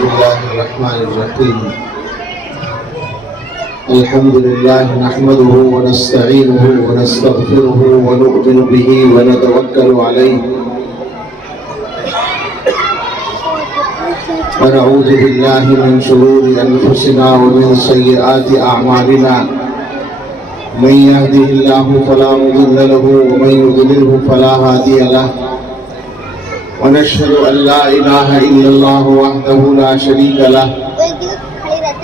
بسم الله الرحمن الرحيم الحمد لله نحمده ونستعينه ونستغفره ونؤمن به ونتوكل عليه ونعوذ بالله من شرور أنفسنا ومن سيئات أعمالنا من يهده الله فلا مضل له ومن يضلله فلا هادي له ونشهد أن لا إله إلا الله وحده لا شريك له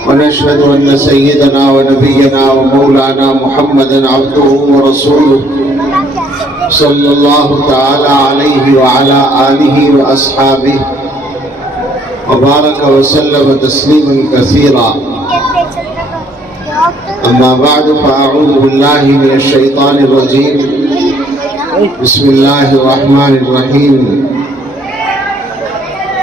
ونشهد أن سيدنا ونبينا ومولانا محمدا عبده ورسوله صلى الله تعالى عليه وعلى آله وأصحابه وبارك وسلم تسليما كثيرا أما بعد فأعوذ بالله من الشيطان الرجيم بسم الله الرحمن الرحيم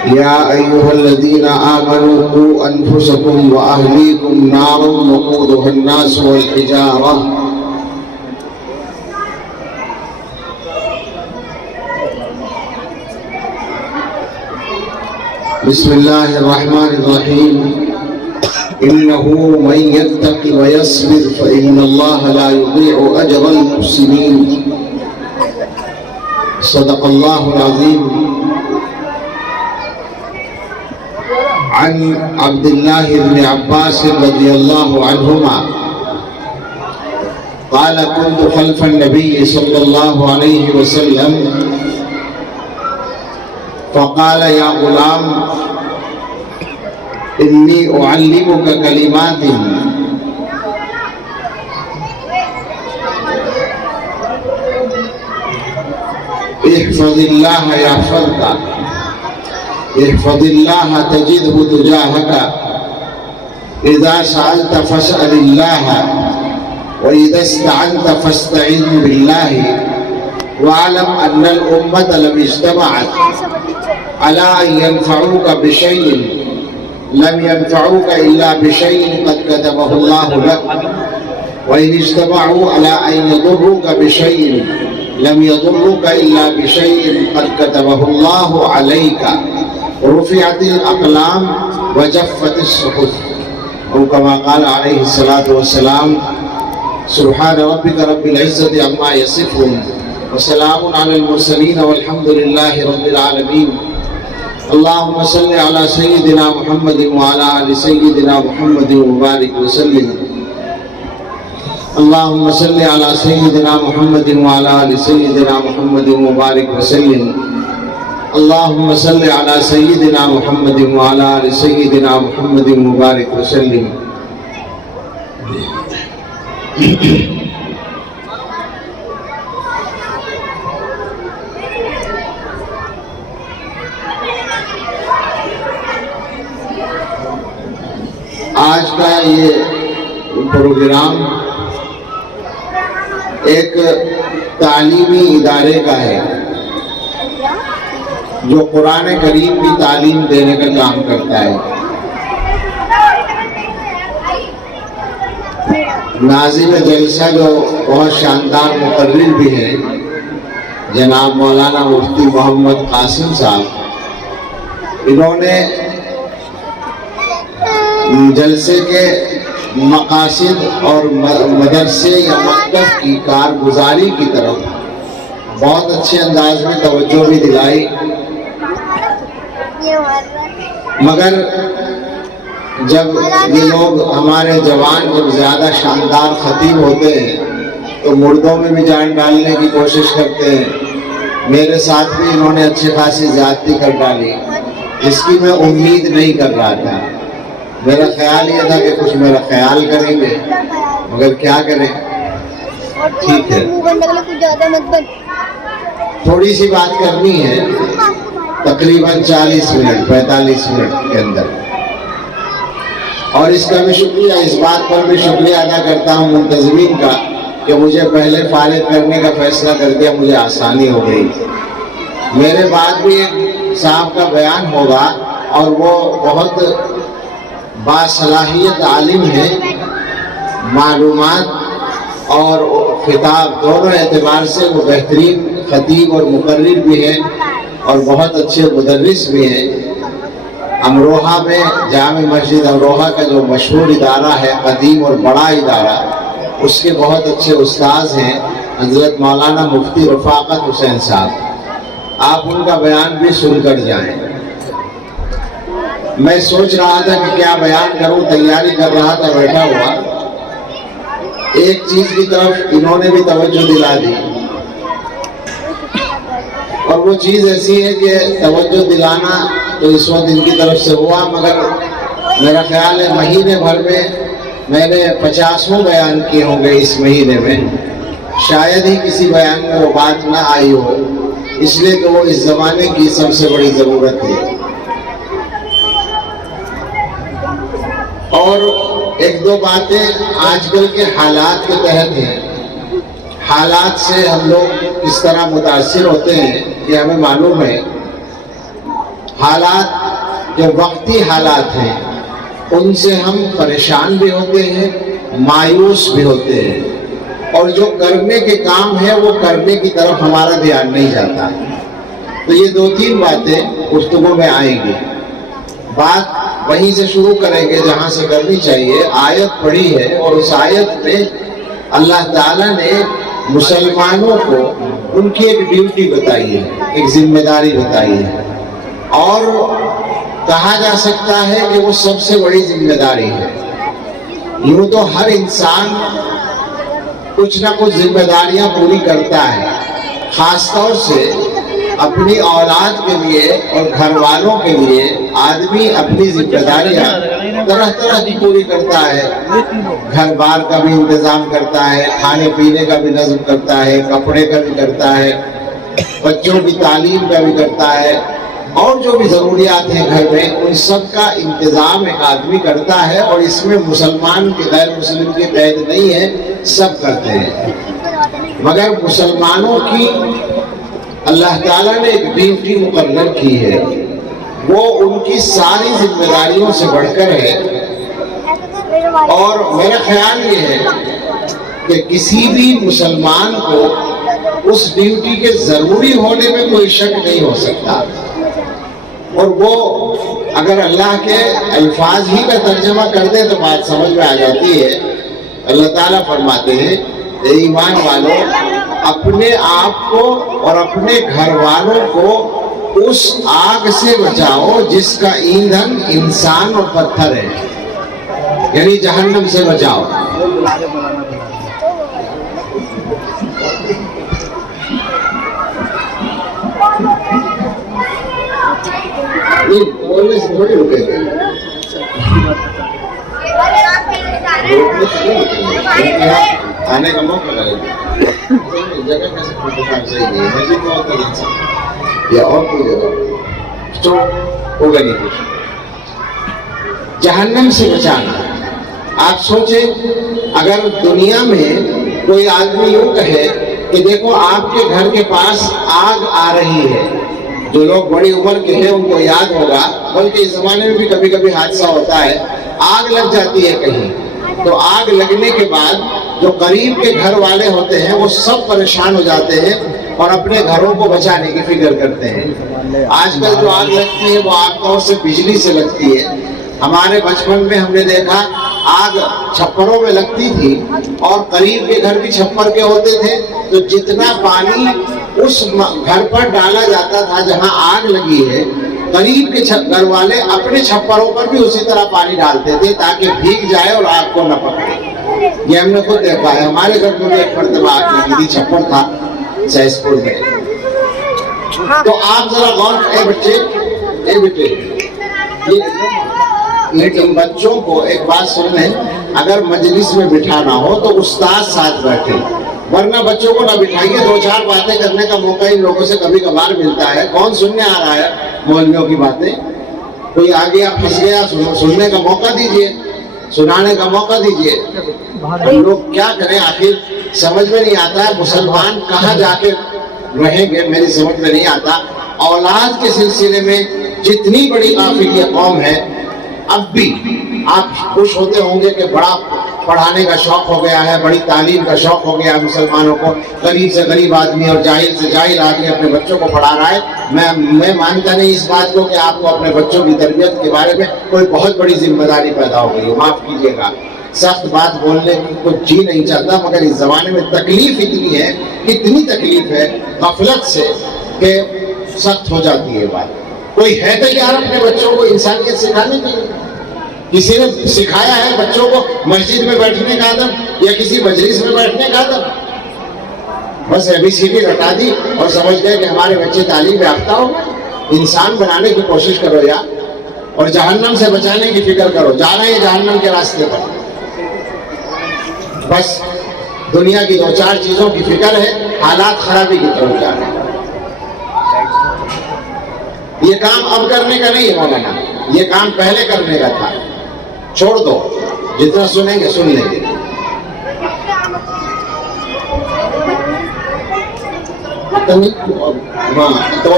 يا أيها الذين آمنوا قوا أنفسكم وأهليكم نارا وقودها الناس والحجارة بسم الله الرحمن الرحيم إنه من يتق ويصبر فإن الله لا يضيع أجر المحسنين صدق الله العظيم عن عبد الله بن عباس رضي الله عنهما قال كنت خلف النبي صلى الله عليه وسلم فقال يا غلام إني أعلمك كلمات احفظ الله يحفظك احفظ الله تجده تجاهك إذا سألت فاسأل الله وإذا استعنت فاستعن بالله واعلم أن الأمة لم اجتمعت على أن ينفعوك بشيء لم ينفعوك إلا بشيء قد كتبه الله لك وإن اجتمعوا على أن يضروك بشيء لم يضروك إلا بشيء قد كتبه الله عليك رفعت الأقلام وجفت الصحف أو كما قال عليه الصلاة والسلام سبحان ربك رب العزة عما يصفون وسلام على المرسلين والحمد لله رب العالمين اللهم صل على سيدنا محمد وعلى آل سيدنا محمد وبارك وسلم اللهم صل على سيدنا محمد وعلى آل سيدنا محمد وبارك وسلم اللهم صل على سيدنا محمد وعلى آل سيدنا محمد وبارك وسلم آج کا یہ پروگرام ایک تعلیمی ادارے کا ہے جو قرآن کریم کی تعلیم دینے کا کام کرتا ہے۔ ناظم جلسہ جو بہت شاندار مقرر بھی ہیں جناب مولانا مفتی محمد قاسم صاحب، انہوں نے جلسے کے مقاصد اور مدرسے یا مکتب کی کارگزاری کی طرف بہت اچھے انداز میں توجہ بھی دلائی، مگر جب یہ لوگ ہمارے جوان جب زیادہ شاندار خطیب ہوتے ہیں تو مردوں میں بھی جان ڈالنے کی کوشش کرتے ہیں۔ میرے ساتھ بھی انہوں نے اچھی خاصی زیادتی کر ڈالی، جس کی میں امید نہیں کر رہا تھا۔ میرا خیال یہ تھا کہ کچھ میرا خیال کریں گے، مگر کیا کریں، ٹھیک ہے تھوڑی سی بات کرنی ہے، تقریباً 40 منٹ 45 منٹ کے اندر، اور اس کا بھی شکریہ، اس بات پر بھی شکریہ ادا کرتا ہوں منتظمین کا کہ مجھے پہلے فارغ کرنے کا فیصلہ کر دیا، مجھے آسانی ہو گئی۔ میرے بعد بھی ایک صاحب کا بیان ہوگا اور وہ بہت باصلاحیت عالم ہے، معلومات اور خطاب دونوں اعتبار سے وہ بہترین خطیب اور مقرر بھی ہیں اور بہت اچھے مدرس بھی ہیں۔ امروہہ میں جامع مسجد امروہہ کا جو مشہور ادارہ ہے، قدیم اور بڑا ادارہ، اس کے بہت اچھے استاذ ہیں حضرت مولانا مفتی رفاقت حسین صاحب، آپ ان کا بیان بھی سن کر جائیں۔ میں سوچ رہا تھا کہ کیا بیان کروں، تیاری کر رہا تھا بیٹھا ہوا، ایک چیز کی طرف انہوں نے بھی توجہ دلا دی، اور وہ چیز ایسی ہے کہ توجہ دلانا تو اس وقت ان کی طرف سے ہوا، مگر میرا خیال ہے مہینے بھر میں نے 50 بیان کیے ہوں گے اس مہینے میں، شاید ہی کسی بیان میں وہ بات نہ آئی ہو، اس لیے کہ وہ اس زمانے کی سب سے بڑی ضرورت ہے۔ اور ایک دو باتیں آج کل کے حالات کے تحت ہیں، حالات سے ہم لوگ کس طرح متاثر ہوتے ہیں یہ ہمیں معلوم ہے۔ حالات جو وقتی حالات ہیں ان سے ہم پریشان بھی ہوتے ہیں، مایوس بھی ہوتے ہیں، اور جو کرنے کے کام ہے وہ کرنے کی طرف ہمارا دھیان نہیں جاتا۔ تو یہ 2-3 باتیں گفتگو میں آئیں گی، بات وہیں سے شروع کریں گے جہاں سے کرنی چاہیے۔ آیت پڑھی ہے اور اس آیت میں اللہ تعالیٰ نے مسلمانوں کو ان کی ایک ڈیوٹی بتائی ہے، ایک ذمہ داری بتائی ہے، اور کہا جا سکتا ہے کہ وہ سب سے بڑی ذمہ داری ہے۔ یوں تو ہر انسان کچھ نہ کچھ ذمہ داریاں پوری کرتا ہے، خاص طور سے اپنی اولاد کے لیے اور گھر والوں کے لیے آدمی اپنی ذمہ داریاں طرح طرح کی پوری کرتا ہے، گھر بار کا بھی انتظام کرتا ہے، کھانے پینے کا بھی نظم کرتا ہے، کپڑے کا بھی کرتا ہے، بچوں کی تعلیم کا بھی کرتا ہے، اور جو بھی ضروریات ہیں گھر میں ان سب کا انتظام ایک آدمی کرتا ہے، اور اس میں مسلمان کے غیر مسلم کی قید نہیں ہے، سب کرتے ہیں۔ مگر مسلمانوں کی اللہ تعالیٰ نے ایک ڈیوٹی مقرر کی ہے، وہ ان کی ساری ذمہ داریوں سے بڑھ کر ہے، اور میرا خیال یہ ہے کہ کسی بھی مسلمان کو اس ڈیوٹی کے ضروری ہونے میں کوئی شک نہیں ہو سکتا، اور وہ اگر اللہ کے الفاظ ہی کا ترجمہ کر دے تو بات سمجھ میں آ جاتی ہے۔ اللہ تعالیٰ فرماتے ہیں اے ایمان والوں، اپنے آپ کو اور اپنے گھر والوں کو اس آگ سے بچاؤ جس کا ایندھن انسان اور پتھر ہے، یعنی جہنم سے بچاؤ۔ بولنے سے تھوڑی رکے گے، آنے کا موقع لگے گا، جگہ میں سے صحیح نہیں ہے، مسجد میں ہوتا نہیں، یا اور کوئی جگہ تو ہوگا نہیں کچھ۔ جہنم سے بچانا، آپ سوچیں اگر دنیا میں کوئی آدمی یوں کہے کہ دیکھو آپ کے گھر کے پاس آگ آ رہی ہے، جو لوگ بڑی عمر کے ہیں ان کو یاد ہوگا، بلکہ اس زمانے میں بھی کبھی کبھی حادثہ ہوتا ہے، آگ لگ جاتی ہے کہیں، تو آگ لگنے کے بعد جو قریب کے گھر والے ہوتے ہیں وہ سب پریشان ہو جاتے ہیں اور اپنے گھروں کو بچانے کی فکر کرتے ہیں۔ آج کل جو آگ لگتی ہے وہ عام طور سے بجلی سے لگتی ہے۔ ہمارے بچپن میں ہم نے دیکھا آگ چھپروں میں لگتی تھی، اور قریب کے گھر بھی چھپر کے ہوتے تھے، تو جتنا پانی اس گھر پر ڈالا جاتا تھا جہاں آگ لگی ہے، قریب کے گھر والے اپنے چھپروں پر بھی اسی طرح پانی ڈالتے تھے تاکہ بھیگ جائے اور آگ کو نہ پکڑے۔ یہ ہم نے خود دیکھا ہے، ہمارے گھر میں ایک مرتبہ آگ لگی تھی، چھپر تھا سیس پور میں۔ تو آپ ذرا غور کریں بیٹے، لیکن بچوں کو ایک بات سن لیں، اگر مجلس میں بٹھانا ہو تو استاد ساتھ بیٹھے، ورنہ بچوں کو نہ بٹھائیے۔ 2-4 باتیں کرنے کا موقع ان لوگوں سے کبھی کبھار ملتا ہے، کون سننے آ رہا ہے مولویوں کی باتیں؟ کوئی آ گیا پھنس گیا، سننے کا موقع دیجیے، سنانے کا موقع دیجیے۔ ہم لوگ کیا کریں آخر سمجھ میں نہیں آتا ہے، مسلمان کہاں جا کے رہیں گے میری سمجھ میں نہیں آتا۔ اولاد کے سلسلے میں جتنی بڑی غافل یہ قوم ہے، اب بھی آپ خوش ہوتے ہوں گے کہ بڑا پڑھانے کا شوق ہو گیا ہے، بڑی تعلیم کا شوق ہو گیا ہے مسلمانوں کو، غریب سے غریب آدمی اور جاہل سے جاہل آدمی اپنے بچوں کو پڑھا رہا ہے، میں مانتا نہیں اس بات کو کہ آپ کو اپنے بچوں کی تربیت کے بارے میں کوئی بہت بڑی ذمہ داری پیدا ہو گئی ہے. معاف کیجیے گا, سخت بات بولنے کی کچھ جی نہیں چاہتا, مگر اس زمانے میں تکلیف اتنی ہے, اتنی تکلیف ہے غفلت سے کہ سخت ہو جاتی ہے بات. کوئی ہے تیار اپنے بچوں کو انسانیت سکھانے کے لیے؟ کسی نے سکھایا ہے بچوں کو مسجد میں بیٹھنے کا ادب یا کسی مجلس میں بیٹھنے کا ادب؟ بس ابھی سیڑھی رٹا دی اور سمجھ گئے کہ ہمارے بچے تعلیم یافتہ ہو گئے. انسان بنانے کی کوشش کرو یار, اور جہنم سے بچانے کی فکر کرو. جا رہے ہیں جہنم کے راستے پر. بس دنیا کی 2-4 چیزوں کی فکر ہے, حالات خرابی کی طرف جا رہے ہیں. یہ کام اب کرنے کا نہیں ہے مولانا, یہ کام پہلے کرنے کا تھا. چھوڑ دو, جتنا سنیں گے سن لیں گے. تو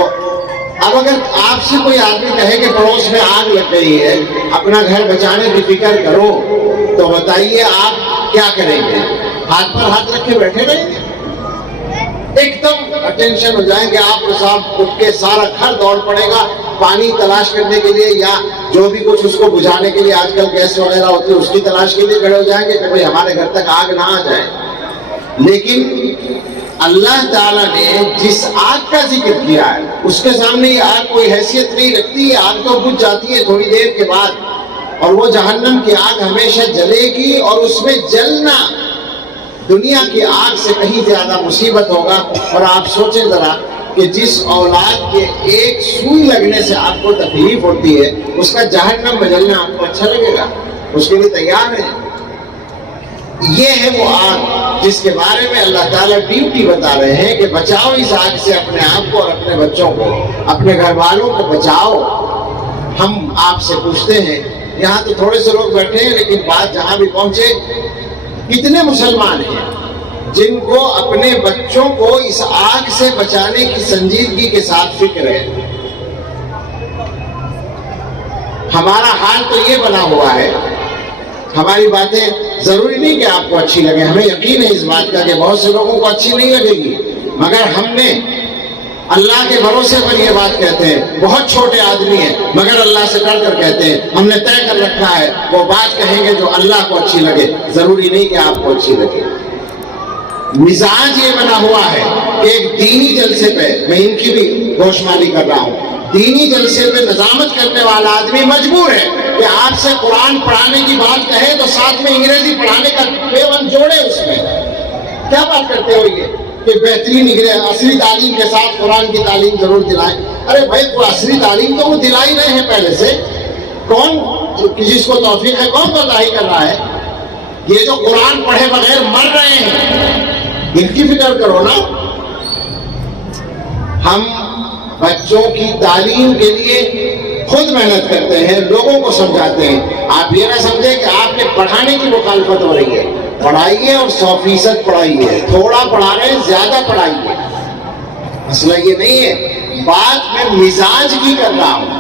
اب اگر آپ سے کوئی آدمی کہے کہ پڑوس میں آگ لگ گئی ہے, اپنا گھر بچانے کی فکر کرو, تو بتائیے آپ کیا کریں گے؟ ہاتھ پر ہاتھ رکھ کے بیٹھے رہیں گے؟ ایک دم اٹینشن ہو جائیں گے آپ کے ساتھ, اٹھ کے سارا گھر دوڑ پڑے گا پانی تلاش کرنے کے لیے, یا جو بھی کچھ اس کو بجھانے کے لیے آج کل گیس وغیرہ ہوتی ہے اس کی تلاش کے لیے کھڑے ہو جائیں گے کہ بھئی ہمارے گھر تک آگ نہ آ جائے. لیکن اللہ تعالیٰ نے جس آگ کا ذکر کیا ہے اس کے سامنے یہ آگ کوئی حیثیت نہیں رکھتی. آگ تو بجھ جاتی ہے تھوڑی دیر کے بعد, اور وہ جہنم کی آگ ہمیشہ جلے گی, اور اس میں جلنا دنیا کی آگ سے کہیں زیادہ مصیبت ہوگا. اور آپ سوچیں ذرا کہ جس اولاد کے ایک سوئی لگنے سے آپ کو تکلیف ہوتی ہے, اس کا جہنم میں جلنا آپ کو اچھا لگے گا؟ اس کے لیے تیار ہے؟ یہ ہے وہ آگ جس کے بارے میں اللہ تعالیٰ ڈیوٹی بتا رہے ہیں کہ بچاؤ اس آگ سے اپنے آپ کو اور اپنے بچوں کو, اپنے گھر والوں کو بچاؤ. ہم آپ سے پوچھتے ہیں, یہاں تو تھوڑے سے لوگ بیٹھے ہیں لیکن بات جہاں بھی پہنچے, کتنے مسلمان ہیں جن کو اپنے بچوں کو اس آگ سے بچانے کی سنجیدگی کے ساتھ فکر ہے؟ ہمارا حال تو یہ بنا ہوا ہے, ہماری باتیں ضروری نہیں کہ آپ کو اچھی لگے, ہمیں یقین ہے اس بات کا کہ بہت سے لوگوں کو اچھی نہیں لگے گی, مگر ہم نے اللہ کے بھروسے پر یہ بات کہتے ہیں. بہت چھوٹے آدمی ہیں مگر اللہ سے ڈر کر کہتے ہیں, ہم نے طے کر رکھا ہے وہ بات کہیں گے جو اللہ کو اچھی لگے, ضروری نہیں کہ آپ کو اچھی لگے. مزاج یہ بنا ہوا ہے کہ ایک دینی جلسے پہ, میں ان کی بھی گوشمالی کر رہا ہوں, دینی جلسے پہ نظامت کرنے والا آدمی مجبور ہے کہ آپ سے قرآن پڑھانے کی بات کہے تو ساتھ میں انگریزی پڑھانے کا پیون جوڑے. اس میں کیا بات کرتے ہو یہ کہ بہترین عصری تعلیم کے ساتھ قرآن کی تعلیم ضرور دلائیں؟ ارے بھائی عصری تعلیم تو وہ دلا ہی رہے ہیں پہلے سے. کون جس کو توفیق ہے کون کوتاہی کر رہا ہے؟ یہ جو قرآن پڑھے بغیر مر رہے ہیں ان کی فکر کرو نا. ہم بچوں کی تعلیم کے لیے خود محنت کرتے ہیں, لوگوں کو سمجھاتے ہیں. آپ یہ نہ سمجھیں کہ آپ کے پڑھانے کی مخالفت ہو رہی ہے. پڑھائیے اور 100% پڑھائیے, تھوڑا پڑھا رہے ہیں زیادہ پڑھائیے, مسئلہ یہ نہیں ہے. بات میں مزاج کی کر رہا ہوں.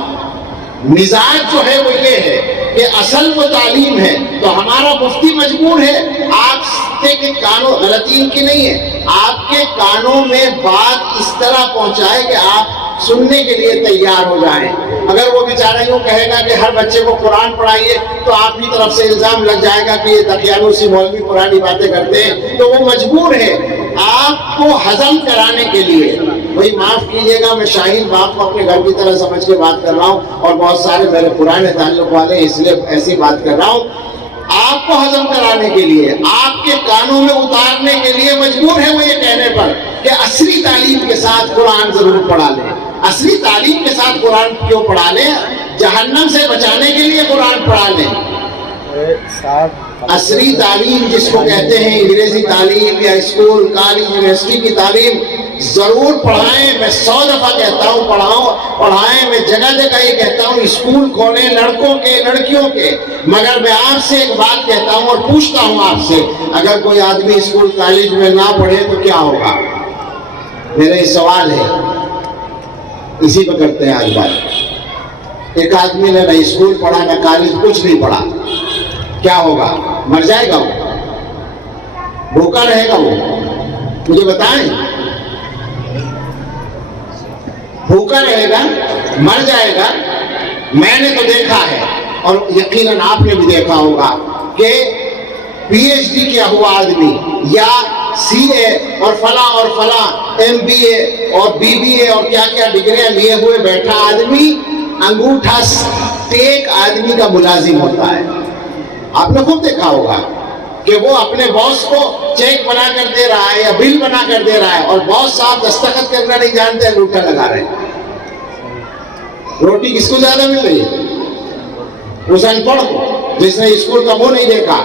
مزاج جو ہے وہ یہ ہے کہ اصل وہ تعلیم ہے, تو ہمارا مفتی مجبور ہے آپ کے کانوں, غلطی ان کی نہیں ہے, آپ کے کانوں میں بات اس طرح پہنچائے کہ آپ سننے کے لیے تیار ہو جائیں. اگر وہ بیچارہ یوں کہے گا کہ ہر بچے کو قرآن پڑھائیے تو آپ کی طرف سے الزام لگ جائے گا کہ یہ دقیانوسی مولوی پرانی باتیں کرتے ہیں, تو وہ مجبور ہے آپ کو ہضم کرانے کے لیے. وہی معاف کیجیے گا, میں شاہین باپ کو اپنے گھر کی طرح سمجھ کے بات کر رہا ہوں, اور بہت سارے میرے پرانے تعلق والے اس لیے ایسی بات کر رہا ہوں. آپ کو ہضم کرانے کے لیے, آپ کے کانوں میں اتارنے کے لیے مجبور ہے وہ یہ کہنے پر کہ عصری تعلیم کے ساتھ قرآن ضرور پڑھا لیں. عصری تعلیم کے ساتھ قرآن کیوں پڑھا لیں؟ جہنم سے بچانے کے لیے قرآن پڑھا لیں. عصری تعلیم جس کو کہتے ہیں, انگریزی تعلیم یا اسکول کالج یونیورسٹی کی تعلیم, ضرور پڑھائیں. میں 100 دفعہ کہتا ہوں پڑھائیں. میں جگہ جگہ یہ کہتا ہوں اسکول کھولیں, لڑکوں کے لڑکیوں کے. مگر میں آپ سے ایک بات کہتا ہوں اور پوچھتا ہوں آپ سے, اگر کوئی آدمی اسکول کالج میں نہ پڑھے تو کیا ہوگا؟ میرا یہ سوال ہے, اسی پہ کرتے ہیں آج بات. ایک آدمی نے نہ اسکول پڑھا نہ کالج, کچھ نہیں پڑھا, کیا ہوگا؟ مر جائے گا وہ, بھوکا رہے گا وہ؟ مجھے بتائیں. بھوکا رہے گا، مر جائے گا. میں نے تو دیکھا ہے اور یقیناً آپ نے بھی دیکھا ہوگا کہ پی ایچ ڈی کیا ہوا آدمی یا سی اے اور فلاں ایم بی اے اور بی بی اے اور کیا کیا ڈگریاں لیے ہوئے بیٹھا آدمی انگوٹھا ٹیک آدمی کا ملازم ہوتا ہے. آپ نے خود دیکھا ہوگا کہ وہ اپنے باس کو چیک بنا کر دے رہا ہے یا بل بنا کر دے رہا ہے اور باس صاحب دستخط کرنا نہیں جانتے، انگوٹھا لگا رہے ہیں. روٹی کس کو زیادہ مل رہی ہے؟ اس ان پڑھ کو جس نے اسکول کا منہ نہیں دیکھا.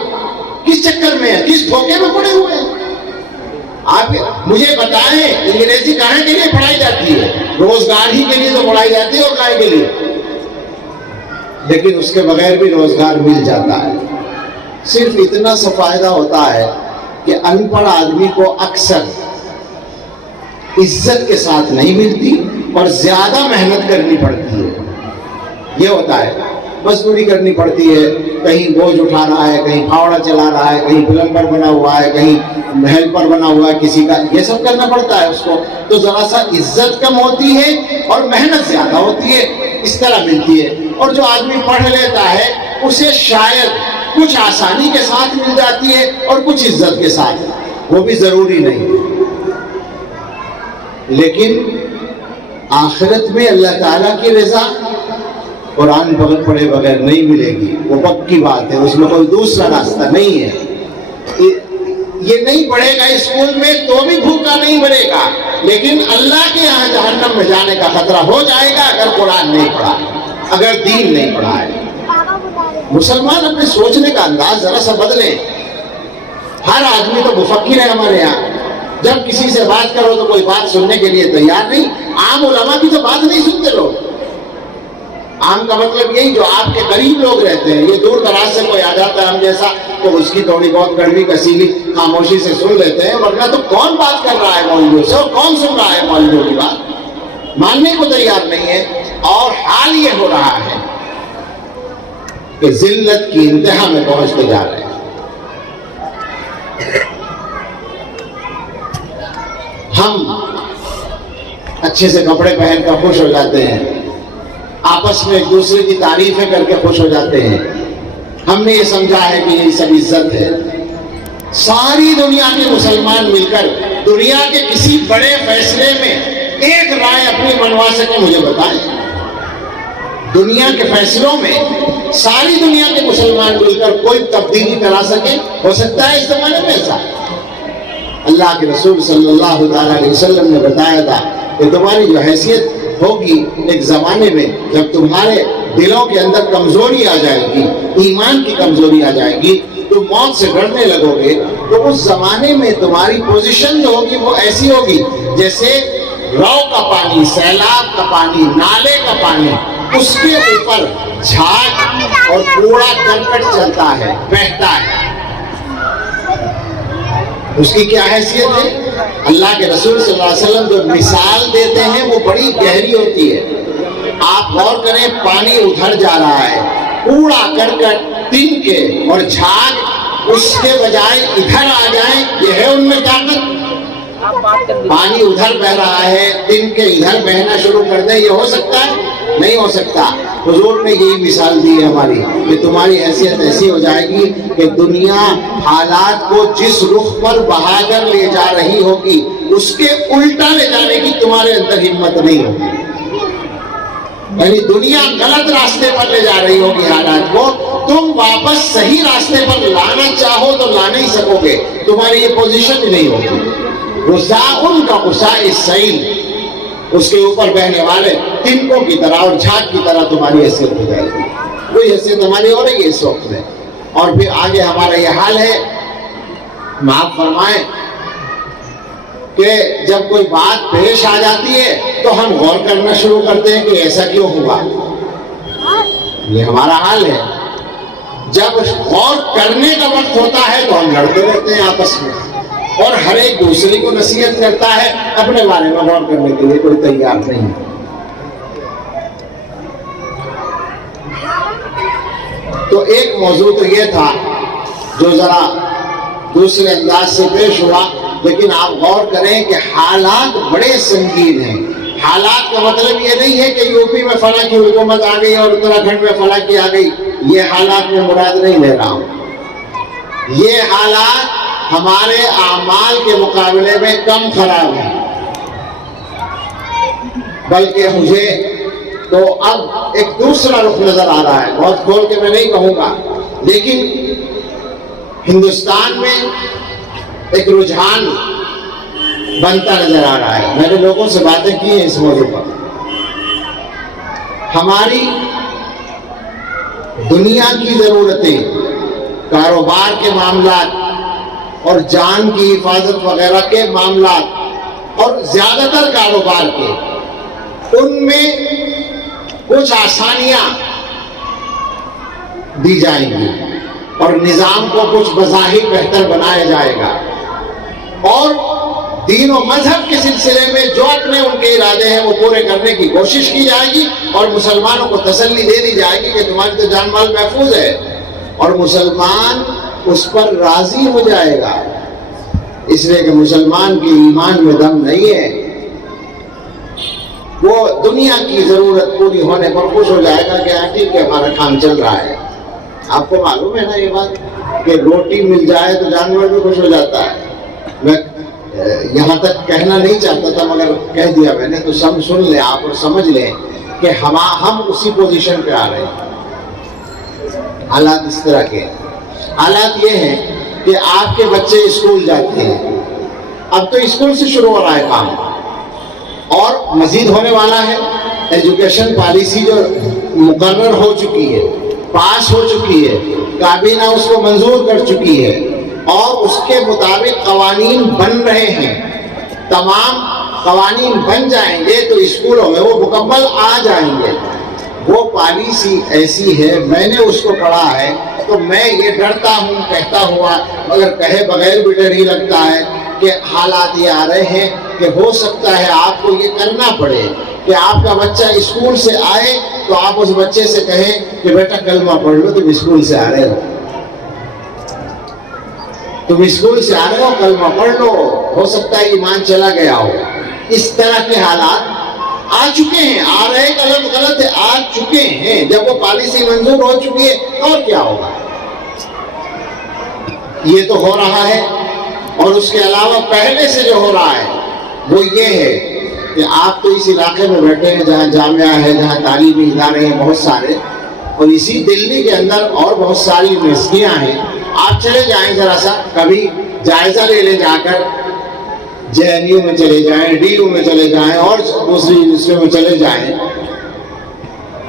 کس چکر میں ہے، کس دھوکے میں پڑے ہوئے ہیں؟ آپ مجھے بتائیں انگریزی کہاں کے لیے پڑھائی جاتی ہے؟ روزگار ہی کے لیے تو پڑھائی جاتی ہے اور کہاں کے لیے؟ لیکن اس کے بغیر بھی روزگار مل جاتا ہے. صرف اتنا سا فائدہ ہوتا ہے کہ ان پڑھ آدمی کو اکثر عزت کے ساتھ نہیں ملتی اور زیادہ محنت کرنی پڑتی ہے. یہ ہوتا ہے، مزدوری کرنی پڑتی ہے، کہیں بوجھ اٹھا رہا ہے، کہیں پھاوڑا چلا رہا ہے، کہیں پلمبر بنا ہوا ہے، کہیں ہیلپر بنا ہوا ہے کسی کا، یہ سب کرنا پڑتا ہے اس کو. تو ذرا سا عزت کم ہوتی ہے اور محنت زیادہ ہوتی ہے، اس طرح ملتی ہے. اور جو آدمی پڑھ لیتا ہے اسے شاید کچھ آسانی کے ساتھ مل جاتی ہے اور کچھ عزت کے ساتھ، وہ بھی ضروری نہیں. لیکن آخرت میں اللہ تعالیٰ کی رضا قرآن پڑھے بغیر نہیں ملے گی، وہ پکی بات ہے، اس میں کوئی دوسرا راستہ نہیں ہے. یہ نہیں پڑھے گا اسکول میں تو بھی بھوکا نہیں مرے گا، لیکن اللہ کے یہاں جہنم میں جانے کا خطرہ ہو جائے گا اگر قرآن نہیں پڑھا، اگر دین نہیں پڑھا ہے. مسلمان اپنے سوچنے کا انداز ذرا سا بدلیں. ہر آدمی تو مفکر ہے ہمارے یہاں، جب کسی سے بات کرو تو کوئی بات سننے کے لیے تیار نہیں. عام علماء کی تو بات نہیں سنتے لوگ. عام کا مطلب یہی جو آپ کے قریب لوگ رہتے ہیں. یہ دور دراز سے کوئی آ جاتا ہے ہم جیسا تو اس کی تھوڑی بہت کڑوی کسیلی خاموشی سے سن لیتے ہیں، ورنہ تو کون بات کر رہا ہے مولویوں سے اور کون سن رہا ہے مولویوں کی بات؟ ماننے کو تیار نہیں ہے. اور حال یہ ہو رہا ہے کہ ذلت کی انتہا میں پہنچتے جا رہے ہیں. ہم اچھے سے کپڑے پہن کر خوش ہو جاتے ہیں، آپس میں ایک دوسرے کی تعریفیں کر کے خوش ہو جاتے ہیں. ہم نے یہ سمجھا ہے کہ یہ سب عزت ہے. ساری دنیا کے مسلمان مل کر دنیا کے کسی بڑے فیصلے میں ایک رائے اپنی منوا سکے، مجھے بتائیں. دنیا کے فیصلوں میں ساری دنیا کے مسلمان مل کر کوئی تبدیلی کرا سکے؟ ہو سکتا ہے اس زمانے میں ایسا؟ اللہ کے رسول صلی اللہ علیہ وسلم نے بتایا تھا کہ تمہاری جو حیثیت ہوگی ایک زمانے میں جب تمہارے دلوں کے اندر کمزوری آ جائے گی، ایمان کی کمزوری آ جائے گی، تم موت سے ڈرنے لگو گے، تو اس زمانے میں تمہاری پوزیشن جو ہوگی وہ ایسی ہوگی جیسے رو کا پانی، سیلاب کا پانی، نالے کا پانی، اس کے اوپر جھاگ اور کوڑا کرکٹ چلتا ہے، بہتا ہے. اس کی کیا حیثیت ہے؟ اللہ کے رسول صلی اللہ علیہ وسلم جو مثال دیتے ہیں وہ بڑی گہری ہوتی ہے. آپ غور کریں، پانی ادھر جا رہا ہے، کوڑا کرکٹ تنکے اور جھاگ اس کے بجائے ادھر آ جائیں، یہ ہے ان میں طاقت. پانی ادھر بہ رہا ہے، تنکے ادھر بہنا شروع کر دیں، یہ ہو سکتا ہے؟ نہیں ہو سکتا. حضور نے یہی مثال دی ہے ہماری کہ تمہاری حیثیت ایسی ہو جائے گی کہ دنیا حالات کو جس رخ پر بہا کر لے جا رہی ہوگی اس کے الٹا لے جانے کی تمہارے اندر ہمت نہیں ہوگی. یعنی دنیا غلط راستے پر لے جا رہی ہوگی حالات کو، تم واپس صحیح راستے پر لانا چاہو تو لا نہیں سکو گے، تمہاری یہ پوزیشن ہی نہیں ہوگی. غصاء کا غصاء السیل، اس کے اوپر بہنے والے تنکوں کی طرح اور جھاگ کی طرح تمہاری حیثیت ہو جائے گی. کوئی حیثیت ہماری ہو رہی ہے اس وقت میں. اور پھر آگے ہمارا یہ حال ہے، معاف فرمائیں، کہ جب کوئی بات پیش آ جاتی ہے تو ہم غور کرنا شروع کرتے ہیں کہ ایسا کیوں ہوا. یہ ہمارا حال ہے. جب غور کرنے کا وقت ہوتا ہے تو ہم لڑتے رہتے ہیں آپس میں، اور ہر ایک دوسرے کو نصیحت کرتا ہے، اپنے بارے میں غور کرنے کے لیے کوئی تیار نہیں ہے. تو ایک موضوع تو یہ تھا جو ذرا دوسرے انداز سے پیش ہوا، لیکن آپ غور کریں کہ حالات بڑے سنگین ہیں، حالات کا مطلب یہ نہیں ہے کہ یوپی میں فلاں کی حکومت آ گئی اور اتراکھنڈ میں فلاں کی آ گئی. یہ حالات میں مراد نہیں لے رہا ہوں. یہ حالات ہمارے اعمال کے مقابلے میں کم خراب ہیں. بلکہ مجھے تو اب ایک دوسرا رخ نظر آ رہا ہے. بہت کھول کے میں نہیں کہوں گا، لیکن ہندوستان میں ایک رجحان بنتا نظر آ رہا ہے. میں نے لوگوں سے باتیں کی ہیں اس موضوع پر. ہماری دنیا کی ضرورتیں، کاروبار کے معاملات اور جان کی حفاظت وغیرہ کے معاملات اور زیادہ تر کاروبار کے، ان میں کچھ آسانیاں دی جائیں گی اور نظام کو کچھ بظاہر بہتر بنایا جائے گا، اور دین و مذہب کے سلسلے میں جو اپنے ان کے ارادے ہیں وہ پورے کرنے کی کوشش کی جائے گی، اور مسلمانوں کو تسلی دے دی جائے گی کہ تمہاری تو جان مال محفوظ ہے، اور مسلمان اس پر راضی ہو جائے گا، اس لیے کہ مسلمان کے ایمان میں دم نہیں ہے. وہ دنیا کی ضرورت پوری ہونے پر خوش ہو جائے گا کہ ٹھیک ہے ہمارا کام چل رہا ہے. آپ کو معلوم ہے نا یہ بات کہ روٹی مل جائے تو جانور بھی خوش ہو جاتا ہے. میں یہاں تک کہنا نہیں چاہتا تھا مگر کہہ دیا میں نے، تو سب سن لیں آپ اور سمجھ لیں کہ ہم اسی پوزیشن پہ آ رہے ہیں. حالات اس طرح کے حالات یہ ہیں کہ آپ کے بچے اسکول جاتے ہیں. اب تو اسکول سے شروع ہو رہا ہے کام، اور مزید ہونے والا ہے. ایجوکیشن پالیسی جو مقرر ہو چکی ہے، پاس ہو چکی ہے، کابینہ اس کو منظور کر چکی ہے، اور اس کے مطابق قوانین بن رہے ہیں. تمام قوانین بن جائیں گے تو اسکولوں میں وہ مکمل آ جائیں گے. وہ پالیسی ایسی ہے، میں نے اس کو پڑھا ہے تو میں یہ ڈرتا ہوں کہتا ہوا، مگر کہے بغیر بھی ڈر ہی لگتا ہے کہ حالات یہ آ رہے ہیں کہ ہو سکتا ہے آپ کو یہ کرنا پڑے کہ آپ کا بچہ اسکول سے آئے تو آپ اس بچے سے کہیں کہ بیٹا کلمہ پڑھ لو، تم اسکول سے آ رہے ہو، تم اسکول سے آ رہے ہو کلمہ پڑھ لو، ہو سکتا ہے ایمان چلا گیا ہو. اس طرح کے حالات آ چکے ہیں. آ رہے غلط ہے، آ چکے ہیں. جب وہ پالیسی منظور ہو چکی ہے اور کیا ہوگا. یہ تو ہو رہا ہے، اور اس کے علاوہ پہلے سے جو ہو رہا ہے وہ یہ ہے کہ آپ تو اس علاقے میں بیٹھے ہیں جہاں جامعہ ہے، جہاں تعلیمی ادارے ہیں بہت سارے، اور اسی دلی کے اندر اور بہت ساری یونیورسٹیاں ہیں. آپ چلے جائیں ذرا سا کبھی جائزہ لے لیں، جا کر JNU میں چلے جائیں، DU میں چلے جائیں، اور دوسری یونیورسٹیوں میں چلے جائیں،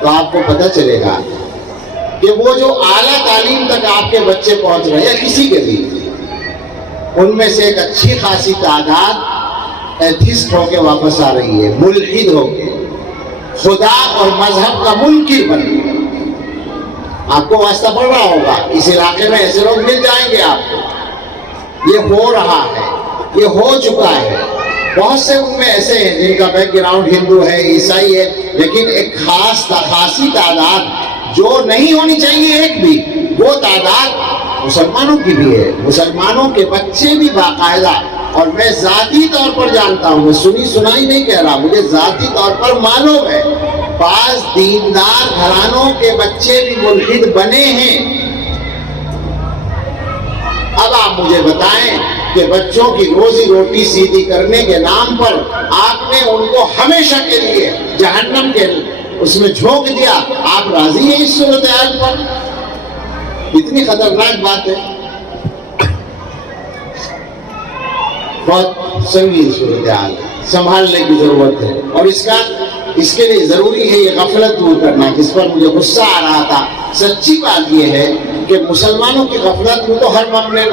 تو آپ کو پتہ چلے گا کہ وہ جو اعلیٰ تعلیم تک آپ کے بچے پہنچ رہے ہیں یا کسی کے بھی، ان میں سے ایک اچھی خاصی تعداد ایتھسٹ ہو کے واپس آ رہی ہے، ملحد ہو کے، خدا اور مذہب کا منکر بن کے. آپ کو واسطہ پڑ رہا ہوگا، اس علاقے میں ایسے لوگ مل جائیں گے آپ کو. یہ ہو رہا ہے، یہ ہو چکا ہے. بہت سے ان میں ایسے ہیں جن کا بیک گراؤنڈ ہندو ہے، عیسائی ہے، لیکن ایک خاصی تعداد جو نہیں ہونی چاہیے ایک بھی، وہ تعداد مسلمانوں کی بھی ہے. مسلمانوں کے بچے بھی باقاعدہ، اور میں ذاتی طور پر جانتا ہوں، میں سنی سنائی نہیں کہہ رہا، مجھے ذاتی طور پر معلوم ہے، بعض دیندار گھرانوں کے بچے بھی ملحد بنے ہیں. اب آپ مجھے بتائیں کہ بچوں کی روزی روٹی سیدھی کرنے کے نام پر آپ نے ان کو ہمیشہ کے لیے جہنم کے اس میں جھونک دیا. آپ راضی ہیں اس صورتحال پر؟ اتنی خطرناک بات ہے، بہت سنگین صورتحال ہے، سنبھالنے کی ضرورت ہے. اور اس کے لیے ضروری ہے یہ غفلت دور کرنا، جس پر مجھے غصہ آ رہا تھا. سچی بات یہ ہے کہ مسلمانوں کی غفلت تو ہر معاملے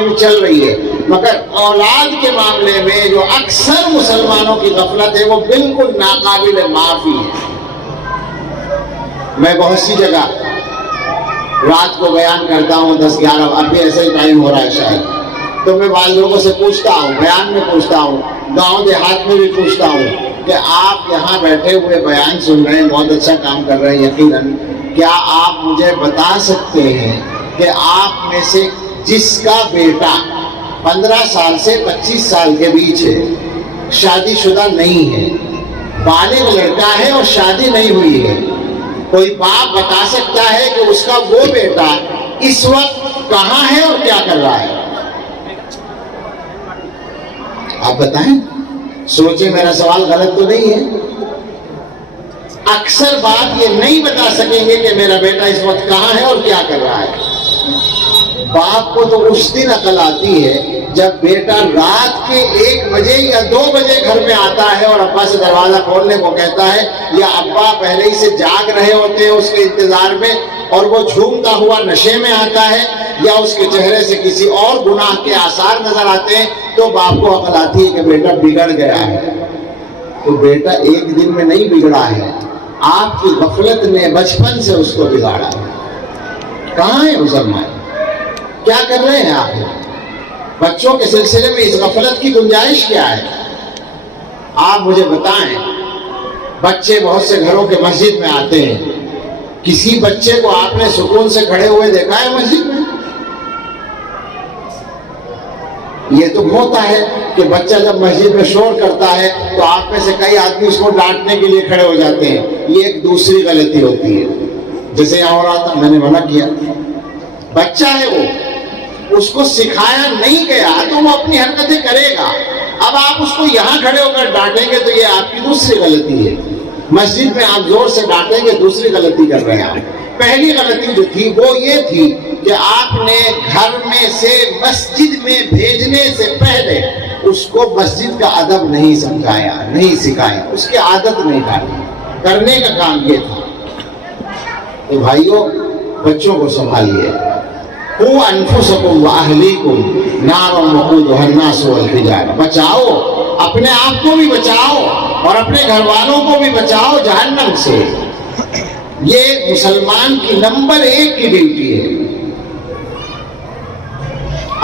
میں چل رہی ہے، مگر اولاد کے معاملے میں جو اکثر مسلمانوں کی غفلت ہے وہ بالکل ناقابل معافی ہے. میں بہت سی جگہ رات کو بیان کرتا ہوں 10-11، اب بھی ایسا ہی ٹائم ہو رہا ہے شاید، تو میں بعض لوگوں سے پوچھتا ہوں، بیان میں پوچھتا ہوں، گاؤں دیہات میں بھی پوچھتا ہوں کہ آپ یہاں بیٹھے ہوئے بیان سن رہے ہیں، بہت اچھا کام کر رہے ہیں یقیناً، کیا آپ مجھے بتا سکتے ہیں کہ آپ میں سے جس کا بیٹا 15 سال سے 25 سال کے بیچ ہے، شادی شدہ نہیں ہے، بالغ لڑکا ہے اور شادی نہیں ہوئی ہے، کوئی باپ بتا سکتا ہے کہ اس کا وہ بیٹا اس وقت کہاں ہے اور کیا کر رہا ہے؟ آپ بتائیں، سوچیں میرا سوال غلط تو نہیں ہے؟ اکثر بات یہ نہیں بتا سکیں گے کہ میرا بیٹا اس وقت کہاں ہے اور کیا کر رہا ہے۔ باپ کو تو اس دن عقل آتی ہے جب بیٹا رات کے 1 بجے یا 2 بجے گھر میں آتا ہے اور ابا سے دروازہ کھولنے کو کہتا ہے، یا ابا پہلے ہی سے جاگ رہے ہوتے ہیں اس کے انتظار میں اور وہ جھومتا ہوا نشے میں آتا ہے، یا اس کے چہرے سے کسی اور گناہ کے آثار نظر آتے ہیں، تو باپ کو عقل آتی ہے کہ بیٹا بگڑ گیا ہے۔ تو بیٹا ایک دن میں نہیں بگڑا ہے، آپ کی غفلت نے بچپن سے اس کو بگاڑا ہے۔ کہاں ہے مسلمان؟ کیا کر رہے ہیں آپ؟ بچوں کے سلسلے میں اس غفلت کی گنجائش کیا ہے؟ آپ مجھے بتائیں۔ بچے بہت سے گھروں کے مسجد میں آتے ہیں، کسی بچے کو آپ نے سکون سے کھڑے ہوئے دیکھا ہے مسجد میں؟ یہ تو ہوتا ہے کہ بچہ جب مسجد میں شور کرتا ہے تو آپ میں سے کئی آدمی اس کو ڈانٹنے کے لیے کھڑے ہو جاتے ہیں، یہ ایک دوسری غلطی ہوتی ہے۔ جیسے یہاں ہو رہا تھا، میں نے منع کیا، بچہ ہے وہ، اس کو سکھایا نہیں گیا تو وہ اپنی حرکتیں کرے گا۔ اب آپ اس کو یہاں کھڑے ہو کر ڈانٹیں گے تو یہ آپ کی دوسری غلطی ہے۔ مسجد میں آپ زور سے ڈانٹیں گے، دوسری غلطی کر رہے ہیں آپ۔ پہلی غلطی جو تھی وہ یہ تھی کہ آپ نے گھر میں سے مسجد میں بھیجنے سے پہلے اس کو مسجد کا ادب نہیں سمجھایا، نہیں سکھایا، اس کی عادت نہیں ڈالی، کرنے کا کام یہ تھا۔ تو بھائیوں، بچوں کو سنبھالیے۔ قُوا أَنفُسَكُمْ وَأَهْلِيكُمْ نَارًا وَقُودُهَا النَّاسُ وَالْحِجَارَةُ، بچاؤ، اپنے آپ کو بھی بچاؤ اور اپنے گھر والوں کو بھی بچاؤ جہنم سے۔ یہ مسلمان کی نمبر 1 کی ڈیوٹی ہے۔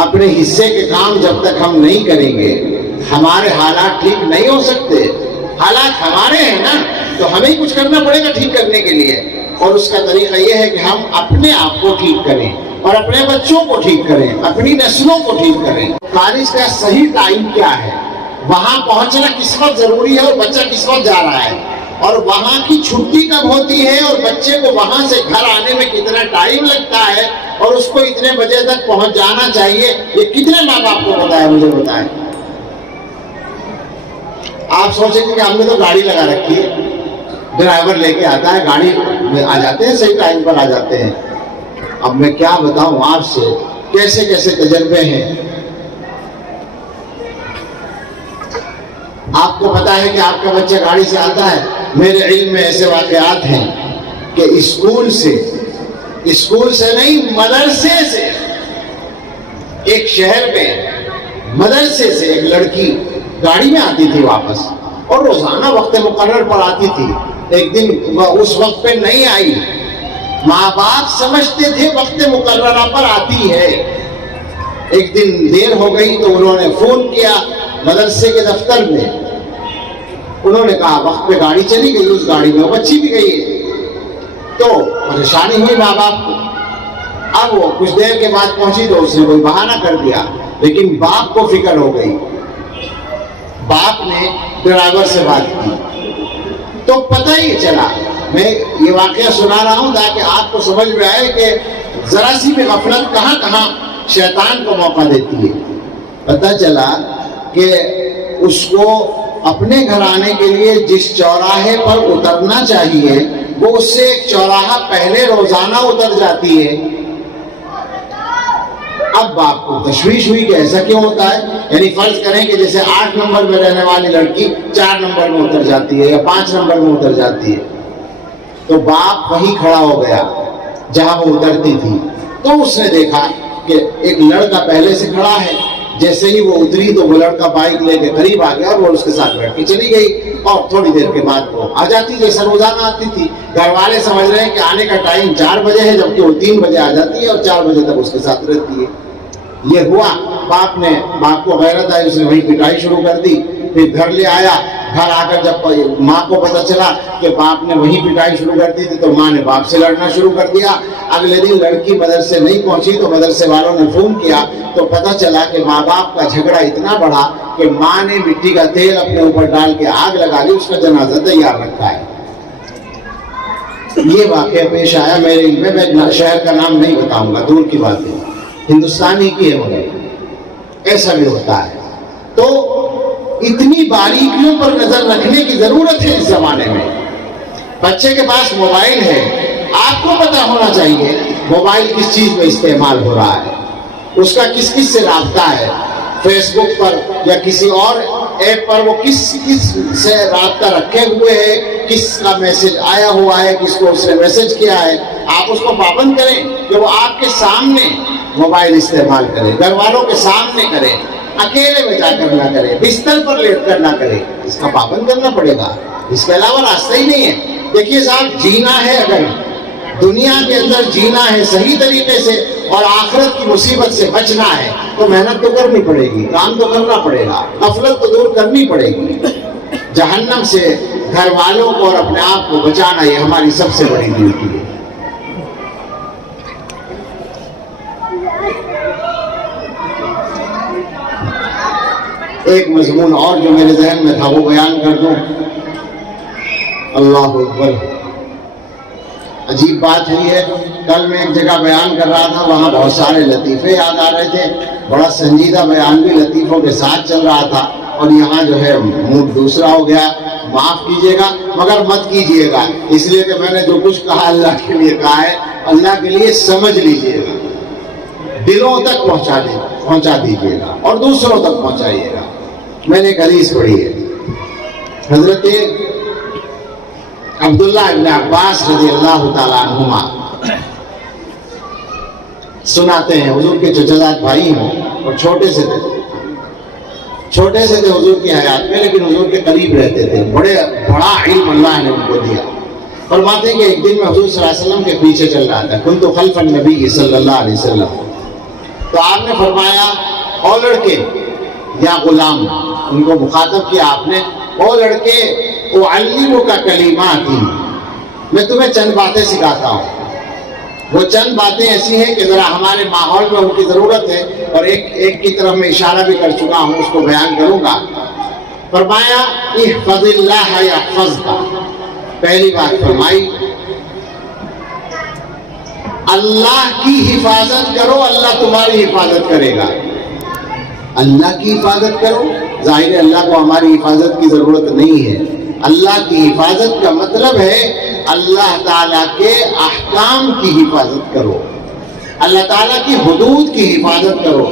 اپنے حصے کے کام جب تک ہم نہیں کریں گے ہمارے حالات ٹھیک نہیں ہو سکتے۔ حالات ہمارے ہیں نا، تو ہمیں کچھ کرنا پڑے گا ٹھیک کرنے کے لیے، اور اس کا طریقہ یہ ہے کہ ہم اپنے آپ کو ٹھیک کریں اور اپنے بچوں کو ٹھیک کریں، اپنی نسلوں کو ٹھیک کریں۔ کالج کا صحیح ٹائم کیا ہے، وہاں پہنچنا کس وقت ضروری ہے اور بچہ کس وقت جا رہا ہے، اور وہاں کی چھٹی کب ہوتی ہے اور بچے کو وہاں سے گھر آنے میں کتنا ٹائم لگتا ہے اور اس کو اتنے بجے تک پہنچ جانا چاہیے، یہ کتنے ماں باپ کو پتا ہے؟ مجھے بتائیں۔ آپ سوچیں کہ ہم نے تو گاڑی لگا رکھی ہے، ڈرائیور لے کے آتا ہے، گاڑی میں آ جاتے ہیں، صحیح ٹائم پر آ جاتے ہیں۔ اب میں کیا بتاؤں آپ سے، کیسے کیسے تجربے ہیں۔ آپ کو پتا ہے کہ آپ کا بچہ گاڑی سے آتا ہے، میرے علم میں ایسے واقعات ہیں کہ اسکول سے نہیں، مدرسے سے، ایک شہر میں مدرسے سے ایک لڑکی گاڑی میں آتی تھی واپس، اور روزانہ وقت مقرر پر آتی تھی۔ ایک دن اس وقت پہ نہیں آئی، ماں باپ سمجھتے تھے وقت مقررہ پر آتی ہے۔ ایک دن دیر ہو گئی تو انہوں نے فون کیا مدرسے کے دفتر میں، انہوں نے کہا وقت پہ گاڑی چلی گئی، اس گاڑی میں وہ بچی بھی گئی ہے۔ تو پریشانی ہوئی ماں باپ کو۔ اب وہ کچھ دیر کے بعد پہنچی تو اس نے کوئی بہانہ کر دیا، لیکن باپ کو فکر ہو گئی۔ باپ نے ڈرائیور سے بات کی تو پتہ ہی چلا۔ میں یہ واقعہ سنا رہا ہوں تاکہ آپ کو سمجھ میں آئے کہ ذرا سی بھی غفلت کہاں کہاں شیطان کو موقع دیتی ہے۔ پتہ چلا کہ اس کو اپنے گھر آنے کے لیے جس چوراہے پر اترنا چاہیے وہ اس سے ایک چوراہا پہلے روزانہ اتر جاتی ہے۔ اب باپ کو تشویش ہوئی کہ ایسا کیوں ہوتا ہے، یعنی فرض کریں کہ جیسے 8 نمبر میں رہنے والی لڑکی 4 نمبر میں اتر جاتی ہے یا 5 نمبر میں اتر جاتی ہے، تو باپ وہیں کھڑا ہو گیا جہاں وہ اترتی تھی۔ تو اس نے دیکھا کہ ایک لڑکا پہلے سے کھڑا ہے، جیسے ہی وہ اتری تو وہ لڑکا بائک لے کے قریب آ گیا اور وہ اس کے ساتھ بیٹھ کے چلی گئی، اور تھوڑی دیر کے بعد وہ آ جاتی جیسے روزانہ آتی تھی۔ گھر والے سمجھ رہے ہیں کہ آنے کا ٹائم 4 بجے ہے، جبکہ وہ 3 بجے آ جاتی ہے اور 4 بجے تک اس کے ساتھ رہتی ہے۔ یہ ہوا، باپ کو غیرت آئی، اس نے وہی پٹائی شروع کر دی. پھر گھر لے آیا، گھر آ کر جب ماں کو پتہ چلا کہ باپ نے وہی پٹائی شروع کر دی تھی تو ماں نے باپ سے لڑنا شروع کر دیا. اگلے دن لڑکی مدرسے نہیں پہنچی تو مدرسے والوں نے فون کیا تو پتہ چلا کہ ماں باپ کا جھگڑا اتنا بڑا کہ ماں نے مٹی کا تیل اپنے اوپر ڈال کے آگ لگا لی، اس کا جنازہ تیار رکھا ہے. یہ واقعہ پیش آیا میرے علم میں. میں شہر کا نام نہیں بتاؤں گا، دور کی بات ہے، ہندوستانی کی ہے، مگر ایسا بھی ہوتا ہے. تو اتنی باریکیوں پر نظر رکھنے کی ضرورت ہے اس زمانے میں. بچے کے پاس موبائل ہے، آپ کو پتہ ہونا چاہیے موبائل کس چیز میں استعمال ہو رہا ہے، اس کا کس سے رابطہ ہے. فیس بک پر یا کسی اور ایپ پر وہ کس سے رابطہ رکھے ہوئے ہے، کس کا میسج آیا ہوا ہے، کس کو اس نے میسج کیا ہے. آپ اس کو پابند کریں کہ وہ آپ کے سامنے موبائل استعمال کرے، گھر والوں کے سامنے کرے، اکیلے میں جا کر نہ کرے، بستر پر لیٹ کر نہ کرے. اس کا پابند کرنا پڑے گا، اس کے علاوہ راستہ ہی نہیں ہے. دیکھیے صاحب، جینا ہے، اگر دنیا کے اندر جینا ہے صحیح طریقے سے اور آخرت کی مصیبت سے بچنا ہے تو محنت تو کرنی پڑے گی، کام تو کرنا پڑے گا، غفلت تو دور کرنی پڑے گی. جہنم سے گھر والوں کو اور اپنے آپ کو بچانا یہ ہماری سب سے بڑی ڈیوٹی ہے. ایک مضمون اور جو میرے ذہن میں تھا وہ بیان کر دوں. اللہ اکبر. عجیب بات ہوئی ہے، کل میں ایک جگہ بیان کر رہا تھا، وہاں بہت سارے لطیفے یاد آ رہے تھے، بڑا سنجیدہ بیان بھی لطیفوں کے ساتھ چل رہا تھا، اور یہاں جو ہے موڈ دوسرا ہو گیا. معاف کیجئے گا مگر مت کیجئے گا، اس لیے کہ میں نے جو کچھ کہا اللہ کے لیے کہا ہے، اللہ کے لیے سمجھ لیجئے گا، دلوں تک پہنچا دیجئے گا اور دوسروں تک پہنچائیے گا. میں نے ایک حدیث پڑھی ہے، حضرت عبداللہ ابن عباس رضی اللہ تعالیٰ عنہما سناتے ہیں، حضور کے چچزاد بھائی ہوں اور چھوٹے سے تھے حضور کی حیات میں، لیکن حضور کے قریب رہتے تھے. بڑا علم اللہ نے ان کو دیا. فرماتے ہیں کہ ایک دن میں حضور صلی اللہ علیہ وسلم کے پیچھے چل رہا تھا، کنت خلف النبی صلی اللہ علیہ وسلم. تو آپ نے فرمایا، او لڑکے یا غلام، ان کو مخاطب کیا آپ نے، او لڑکے اعلمک کلمات، میں تمہیں چند باتیں سکھاتا ہوں. وہ چند باتیں ایسی ہیں کہ ذرا ہمارے ماحول میں ان کی ضرورت ہے، اور ایک کی طرف میں اشارہ بھی کر چکا ہوں، اس کو بیان کروں گا. فرمایا احفظ اللہ یحفظک. پہلی بات فرمائی اللہ کی حفاظت کرو، اللہ تمہاری حفاظت کرے گا. اللہ کی حفاظت کرو، ظاہر ہے اللہ کو ہماری حفاظت کی ضرورت نہیں ہے. اللہ کی حفاظت کا مطلب ہے اللہ تعالیٰ کے احکام کی حفاظت کرو، اللہ تعالیٰ کی حدود کی حفاظت کرو.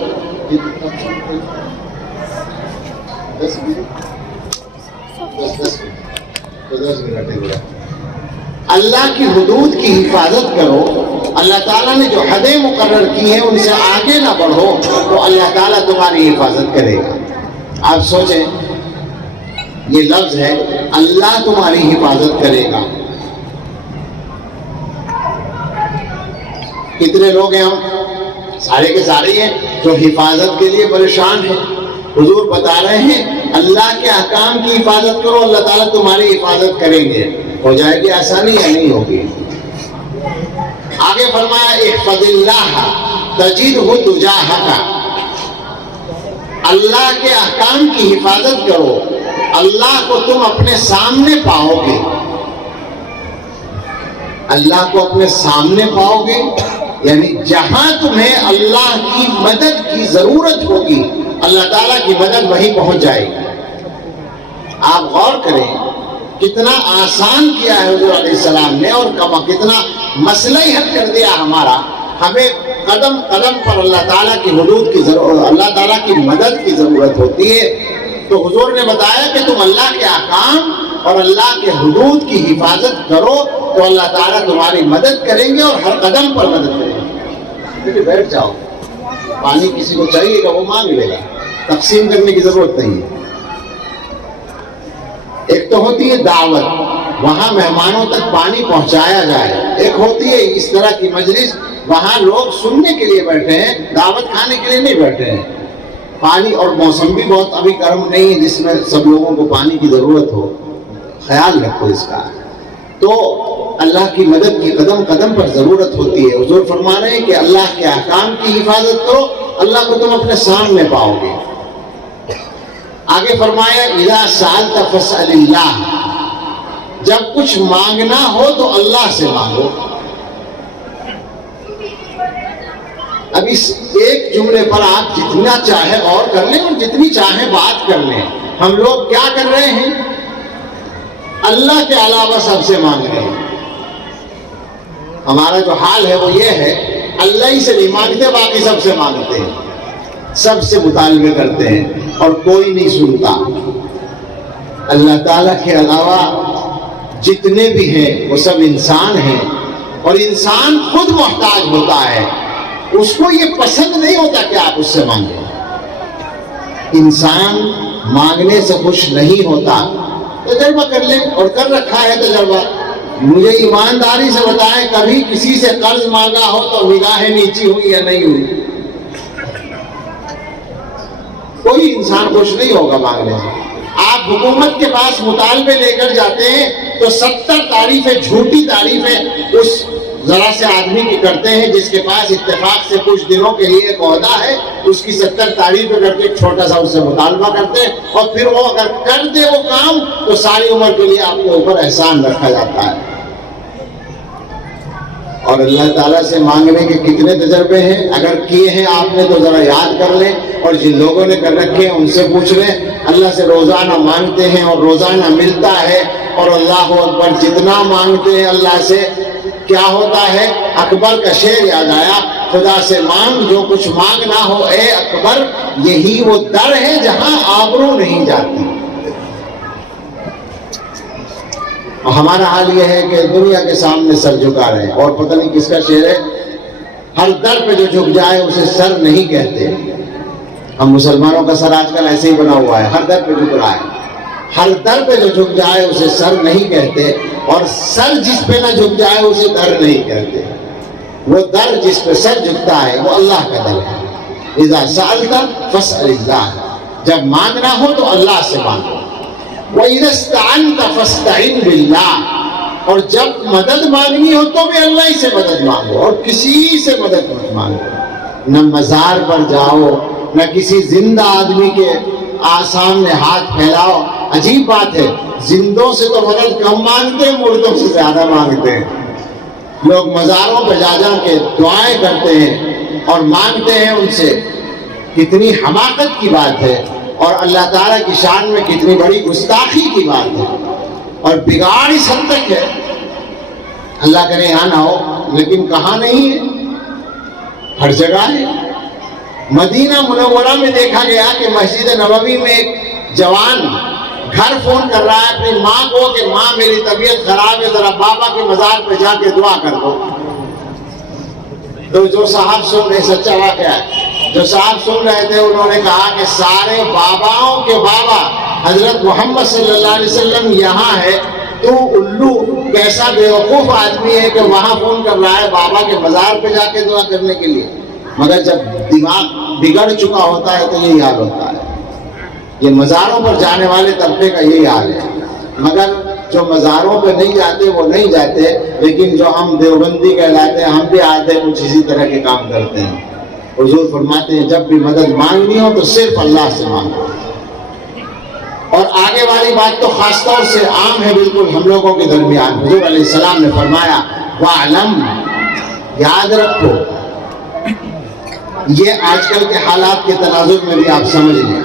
اللہ کی حدود کی حفاظت کرو. اللہ تعالیٰ نے جو حدیں مقرر کی ہیں ان سے آگے نہ بڑھو تو اللہ تعالیٰ تمہاری حفاظت کرے گا. آپ سوچیں، یہ لفظ ہے اللہ تمہاری حفاظت کرے گا. کتنے لوگ ہیں ہم، سارے کے سارے ہیں جو حفاظت کے لیے پریشان ہیں. حضور بتا رہے ہیں اللہ کے احکام کی حفاظت کرو، اللہ تعالیٰ تمہاری حفاظت کریں گے. ہو جائے گی آسانی یا نہیں ہوگی؟ آگے فرمایا احفظ اللہ تجدہ تجاہک. اللہ کے احکام کی حفاظت کرو، اللہ کو تم اپنے سامنے پاؤ گے. اللہ کو اپنے سامنے پاؤ گے یعنی جہاں تمہیں اللہ کی مدد کی ضرورت ہوگی اللہ تعالیٰ کی مدد وہیں پہنچ جائے گی. آپ غور کریں کتنا آسان کیا ہے حضور علیہ السلام نے، اور کتنا مسئلہ ہی حل کر دیا ہمارا. ہمیں قدم قدم پر اللہ تعالیٰ کی حدود کی ضرورت، اللہ تعالیٰ کی مدد کی ضرورت ہوتی ہے. تو حضور نے بتایا کہ تم اللہ کے احکام اور اللہ کے حدود کی حفاظت کرو تو اللہ تعالیٰ تمہاری مدد کریں گے اور ہر قدم پر مدد کریں گے. بیٹھ جاؤ، پانی کسی کو چاہیے گا وہ مانگ لے گا، تقسیم کرنے کی ضرورت نہیں ہے. ایک تو ہوتی ہے دعوت، وہاں مہمانوں تک پانی پہنچایا جائے۔ ایک ہوتی ہے اس طرح کی مجلس، وہاں لوگ سننے کے لیے بیٹھے ہیں، دعوت کھانے کے لیے نہیں بیٹھے ہیں۔ پانی اور موسم بھی بہت ابھی گرم نہیں ہے جس میں سب لوگوں کو پانی کی ضرورت ہو، خیال رکھو اس کا۔ تو اللہ کی مدد کی قدم قدم پر ضرورت ہوتی ہے۔ حضور فرما رہے ہیں کہ اللہ کے احکام کی حفاظت کرو، اللہ کو تم اپنے سامنے پاؤ گے۔ آگے فرمایا اذا سألت فاسأل اللہ، جب کچھ مانگنا ہو تو اللہ سے مانگو۔ اب اس ایک جملے پر آپ جتنا چاہے اور کر لیں اور جتنی چاہے بات کر لیں۔ ہم لوگ کیا کر رہے ہیں؟ اللہ کے علاوہ سب سے مانگ رہے ہیں۔ ہمارا جو حال ہے وہ یہ ہے، اللہ ہی سے نہیں مانگتے، باقی سب سے مانگتے ہیں، سب سے مطالبے کرتے ہیں اور کوئی نہیں سنتا۔ اللہ تعالیٰ کے علاوہ جتنے بھی ہیں وہ سب انسان ہیں، اور انسان خود محتاج ہوتا ہے، اس کو یہ پسند نہیں ہوتا کہ آپ اس سے مانگیں۔ انسان مانگنے سے خوش نہیں ہوتا۔ تجربہ کر لیں، اور کر رکھا ہے تجربہ۔ مجھے ایمانداری سے بتائیں کبھی کسی سے قرض مانگا ہو تو نگاہیں نیچی ہوئی یا نہیں ہوئی؟ کوئی انسان خوش نہیں ہوگا مانگنے سے۔ آپ حکومت کے پاس مطالبے لے کر جاتے ہیں تو 70 تعریفیں، جھوٹی تعریفیں اس ذرا سے آدمی کی کرتے ہیں جس کے پاس اتفاق سے کچھ دنوں کے لیے ایک عہدہ ہے، اس کی 70 تعریفیں کر کے ایک چھوٹا سا اس سے مطالبہ کرتے ہیں، اور پھر وہ اگر کر دے وہ کام تو ساری عمر کے لیے آپ کے اوپر احسان رکھا جاتا ہے۔ اور اللہ تعالیٰ سے مانگنے کے کتنے تجربے ہیں، اگر کیے ہیں آپ نے تو ذرا یاد کر لیں، اور جن لوگوں نے کر رکھے ہیں ان سے پوچھ لیں۔ اللہ سے روزانہ مانگتے ہیں اور روزانہ ملتا ہے، اور اللہ اکبر جتنا مانگتے ہیں اللہ سے کیا ہوتا ہے؟ اکبر کا شعر یاد آیا، خدا سے مانگ جو کچھ مانگنا ہو اے اکبر، یہی وہ در ہے جہاں آبرو نہیں جاتی۔ اور ہمارا حال یہ ہے کہ دنیا کے سامنے سر جھکا رہے ہیں، اور پتہ نہیں کس کا شعر ہے، ہر در پہ جو جھک جائے اسے سر نہیں کہتے۔ ہم مسلمانوں کا سر آج کل ایسے ہی بنا ہوا ہے، ہر در پہ جھک رہا ہے، ہر در پہ جو جھک جائے اسے سر نہیں کہتے، اور سر جس پہ نہ جھک جائے اسے در نہیں کہتے۔ وہ در جس پہ سر جھکتا ہے وہ اللہ کا در ہے۔ اذا سألت فاسأل اللہ، جب مانگنا ہو تو اللہ سے مانگو۔ وَإِذَا اسْتَعَنْتَ فَاسْتَعِنْ بِاللَّهِ، اور جب مدد مانگنی ہو تو بھی اللہ ہی سے مدد مانگو، اور کسی سے مدد مت مانگو۔ نہ مزار پر جاؤ، نہ کسی زندہ آدمی کے سامنے ہاتھ پھیلاؤ۔ عجیب بات ہے، زندوں سے تو مدد کم مانگتے ہیں، مردوں سے زیادہ مانگتے ہیں۔ لوگ مزاروں پہ جا جا کے دعائیں کرتے ہیں اور مانگتے ہیں ان سے، کتنی حماقت کی بات ہے، اور اللہ تعالیٰ کی شان میں کتنی بڑی گستاخی کی بات ہے، اور بگاڑ اس حد تک ہے۔ اللہ کرے یہاں نہ ہو، لیکن کہاں نہیں ہے، ہر جگہ ہے۔ مدینہ منورہ میں دیکھا گیا کہ مسجد نبوی میں ایک جوان گھر فون کر رہا ہے اپنی ماں کو کہ ماں میری طبیعت خراب ہے، ذرا بابا کے مزار پہ جا کے دعا کر دو۔ تو جو صاحب سن رہے، سچا واقعہ ہے، جو صاحب سن رہے تھے انہوں نے کہا کہ سارے باباؤں کے بابا حضرت محمد صلی اللہ علیہ وسلم یہاں ہے، تو الو کیسا بیوقوف آدمی ہے کہ وہاں فون کر رہا ہے بابا کے مزار پہ جا کے دعا کرنے کے لیے۔ مگر جب دماغ بگڑ چکا ہوتا ہے تو یہی حال ہوتا ہے۔ یہ مزاروں پر جانے والے طبقے کا یہی حال ہے، مگر جو مزاروں پہ نہیں جاتے وہ نہیں جاتے، لیکن جو ہم دیوبندی کہلاتے ہیں ہم بھی آتے کچھ اسی طرح کے کام کرتے ہیں۔ حضور فرماتے ہیں جب بھی مدد مانگنی ہو تو صرف اللہ سے مانگو۔ اور آگے والی بات تو خاص طور سے عام ہے بالکل ہم لوگوں کے درمیان۔ حضور علیہ السلام نے فرمایا وَعْلَمْ، یاد رکھو، یہ آج کل کے حالات کے تناظر میں بھی آپ سمجھ لیں،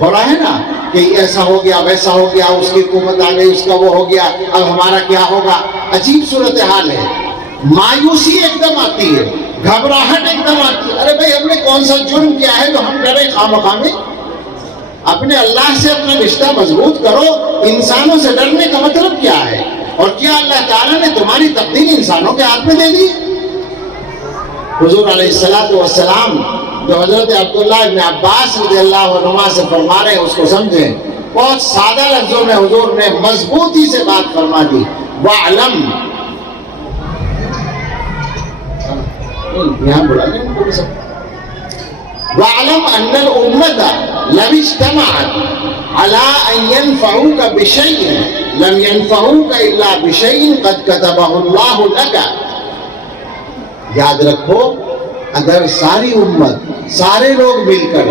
ہو رہا ہے نا کہ ایسا ہو گیا ویسا ہو گیا، اس کی حکومت آ گئی، اس کا وہ ہو گیا، اب ہمارا کیا ہوگا۔ عجیب صورتحال ہے، مایوسی ایک دم آتی ہے، گھبراہٹ ایک دم آتی ہے۔ ارے بھائی ہم نے کون سا جرم کیا ہے جو ہم ڈرے خواہ میں؟ اپنے اللہ سے اپنا رشتہ مضبوط کرو۔ انسانوں سے ڈرنے کا مطلب کیا ہے؟ اور کیا اللہ تعالیٰ نے تمہاری تقدیر انسانوں کے ہاتھ میں دے دی؟ حضور علیہ السلام جو حضرت عبداللہ ابن عباس رضی اللہ عنہما سے فرما رہے ہیں اس کو سمجھیں۔ بہت سادہ لفظوں میں حضور نے مضبوطی سے بات فرما دی، وَعْلَمْ، یہاں بلا لیں وَعْلَمْ أَنَّ الْأُمَّةَ لَوِ اجْتَمَعَتْ عَلَىٰ أَن يَنْفَعُوكَ بِشَيْءٍ لَمْ يَنْفَعُوكَ إِلَّا بِشَيْءٍ قَدْ كَتَبَهُ اللَّهُ لَكَ۔ یاد رکھو، اگر ساری امت، سارے لوگ مل کر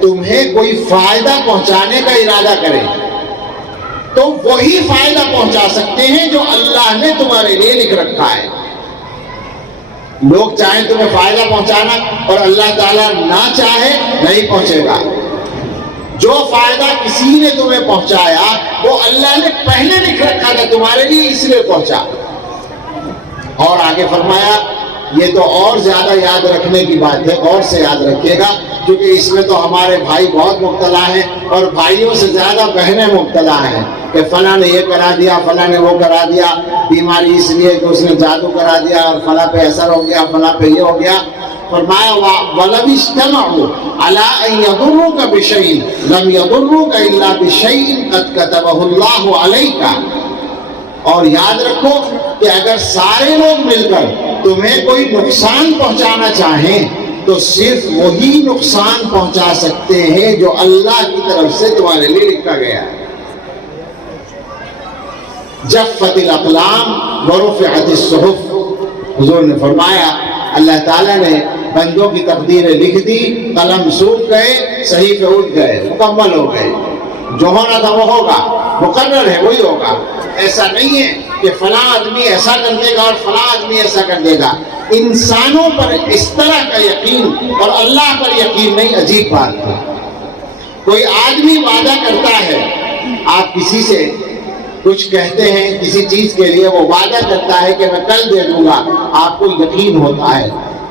تمہیں کوئی فائدہ پہنچانے کا ارادہ کریں تو وہی فائدہ پہنچا سکتے ہیں جو اللہ نے تمہارے لیے لکھ رکھا ہے۔ لوگ چاہیں تمہیں فائدہ پہنچانا اور اللہ تعالیٰ نہ چاہے نہیں پہنچے گا۔ جو فائدہ کسی نے تمہیں پہنچایا وہ اللہ نے پہلے لکھ رکھا تھا تمہارے لیے، اس لیے پہنچا۔ اور آگے فرمایا، یہ تو اور زیادہ یاد رکھنے کی بات ہے، اور سے یاد رکھیے گا، کیونکہ اس میں تو ہمارے بھائی بہت مبتلا ہیں اور بھائیوں سے زیادہ بہنیں مبتلا ہیں کہ فلاں نے یہ کرا دیا، فلاں نے وہ کرا دیا، بیماری اس لیے کہ اس نے جادو کرا دیا اور فلاں پہ اثر ہو گیا، فلاں پہ یہ ہو گیا۔ فرمایا وَلَوِ اجْتَمَعُوا عَلَىٰ أَن يَضُرُّوكَ بِشَيْءٍ لَمْ يَضُرُّوكَ إِلَّا بِشَيْءٍ قَدْ كَتَبَهُ اللَّهُ عَلَيْكَ۔ اور یاد رکھو کہ اگر سارے لوگ مل کر تمہیں کوئی نقصان پہنچانا چاہیں تو صرف وہی نقصان پہنچا سکتے ہیں جو اللہ کی طرف سے تمہارے لیے لکھا گیا ہے۔ جفت الاقلام ورفعت الصحف، حضور نے فرمایا اللہ تعالیٰ نے بندوں کی تقدیریں لکھ دی، قلم سوکھ گئے، صحیفے اٹھ گئے، مکمل ہو گئے، جو ہونا تھا وہ ہوگا، مقرر ہے وہی ہوگا۔ ایسا نہیں ہے کہ فلاں آدمی ایسا کر دے گا اور فلاں آدمی ایسا کر دے گا۔ انسانوں پر اس طرح کا یقین اور اللہ پر یقین نہیں، عجیب بات ہے۔ کوئی آدمی وعدہ کرتا ہے، آپ کسی سے کچھ کہتے ہیں کسی چیز کے لیے، وہ وعدہ کرتا ہے کہ میں کل دے دوں گا، آپ کو یقین ہوتا ہے،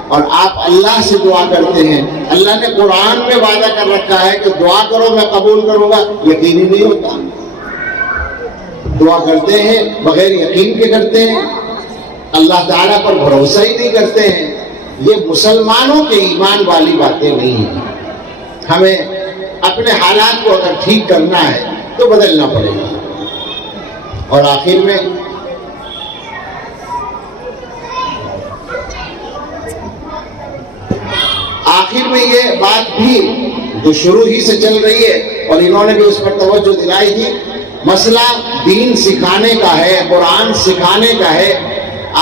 اور آپ اللہ سے دعا کرتے ہیں، اللہ نے قرآن میں وعدہ کر رکھا ہے کہ دعا کرو میں قبول کروں گا، یقین ہی نہیں ہوتا۔ دعا کرتے ہیں بغیر یقین کے کرتے ہیں، اللہ تعالیٰ پر بھروسہ ہی نہیں کرتے ہیں۔ یہ مسلمانوں کے ایمان والی باتیں نہیں ہیں۔ ہمیں اپنے حالات کو اگر ٹھیک کرنا ہے تو بدلنا پڑے گا۔ اور آخر میں یہ بات بھی جو شروع ہی سے چل رہی ہے اور انہوں نے بھی اس پر توجہ دلائی تھی، مسئلہ دین سکھانے کا ہے، قرآن سکھانے کا ہے۔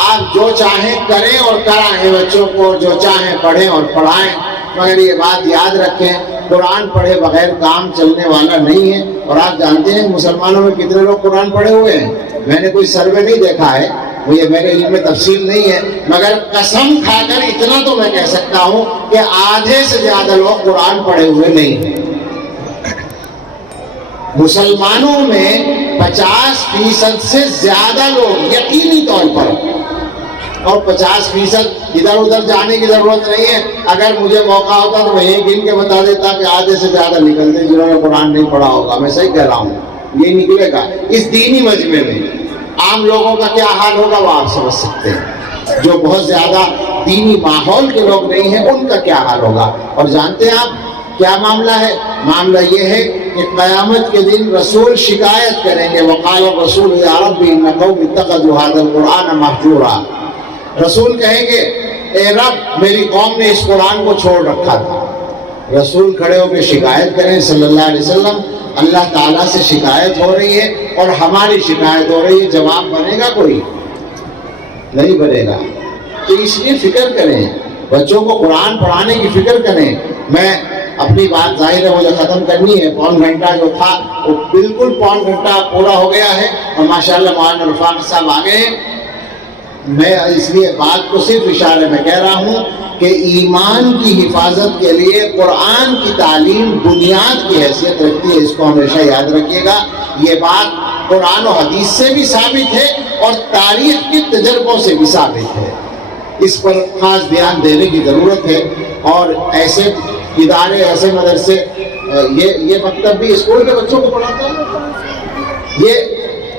آپ جو چاہیں کریں اور کرائیں بچوں کو، جو چاہیں پڑھیں اور پڑھائیں، مگر یہ بات یاد رکھیں قرآن پڑھے بغیر کام چلنے والا نہیں ہے۔ اور آپ جانتے ہیں مسلمانوں میں کتنے لوگ قرآن پڑھے ہوئے ہیں؟ میں نے کوئی سروے نہیں دیکھا ہے، وہ یہ میرے علم میں تفصیل نہیں ہے، مگر قسم کھا کر اتنا تو میں کہہ سکتا ہوں کہ آدھے سے زیادہ لوگ قرآن پڑھے ہوئے نہیں ہیں۔ مسلمانوں میں 50% سے زیادہ لوگ یقینی طور پر، اور 50% ادھر ادھر جانے کی ضرورت نہیں ہے۔ اگر مجھے موقع ہوتا تو میں یہ گن کے بتا دیتا کہ آدھے سے زیادہ نکلتے جنہوں نے قرآن نہیں پڑھا ہوگا، میں صحیح کہہ رہا ہوں، یہ نکلے گا۔ اس دینی مجمع میں عام لوگوں کا کیا حال ہوگا وہ آپ سمجھ سکتے ہیں، جو بہت زیادہ دینی ماحول کے لوگ نہیں ہیں ان کا کیا حال ہوگا۔ اور جانتے ہیں آپ کیا معاملہ ہے؟ معاملہ یہ ہے کہ قیامت کے دن رسول شکایت کریں گے، وقال الرسول یا رب ان قوم اتخذوا هذا القرآن مہجورا۔ رسول کہیں گے اے رب میری قوم نے اس قرآن کو چھوڑ رکھا تھا۔ رسول کھڑے ہو کے شکایت کریں صلی اللہ علیہ وسلم، اللہ تعالیٰ سے شکایت ہو رہی ہے اور ہماری شکایت ہو رہی ہے، جواب بنے گا؟ کوئی نہیں بنے گا۔ تو اس لیے فکر کریں، بچوں کو قرآن پڑھانے کی فکر کریں۔ میں اپنی بات ظاہر ہے مجھے ختم کرنی ہے، پون گھنٹہ جو تھا وہ بالکل پون گھنٹہ پورا ہو گیا ہے اور ماشاءاللہ مولانا رفاق صاحب آ گئے ہیں۔ میں اس لیے بات کو صرف اشارے میں کہہ رہا ہوں کہ ایمان کی حفاظت کے لیے قرآن کی تعلیم بنیاد کی حیثیت رکھتی ہے، اس کو ہمیشہ یاد رکھیے گا۔ یہ بات قرآن و حدیث سے بھی ثابت ہے اور تاریخ کے تجربوں سے بھی ثابت ہے۔ اس پر خاص دھیان دینے کی ضرورت ہے۔ اور ایسے ادارے، ایسے مدرسے، یہ مکتب بھی اسکول کے بچوں کو پڑھاتا ہے۔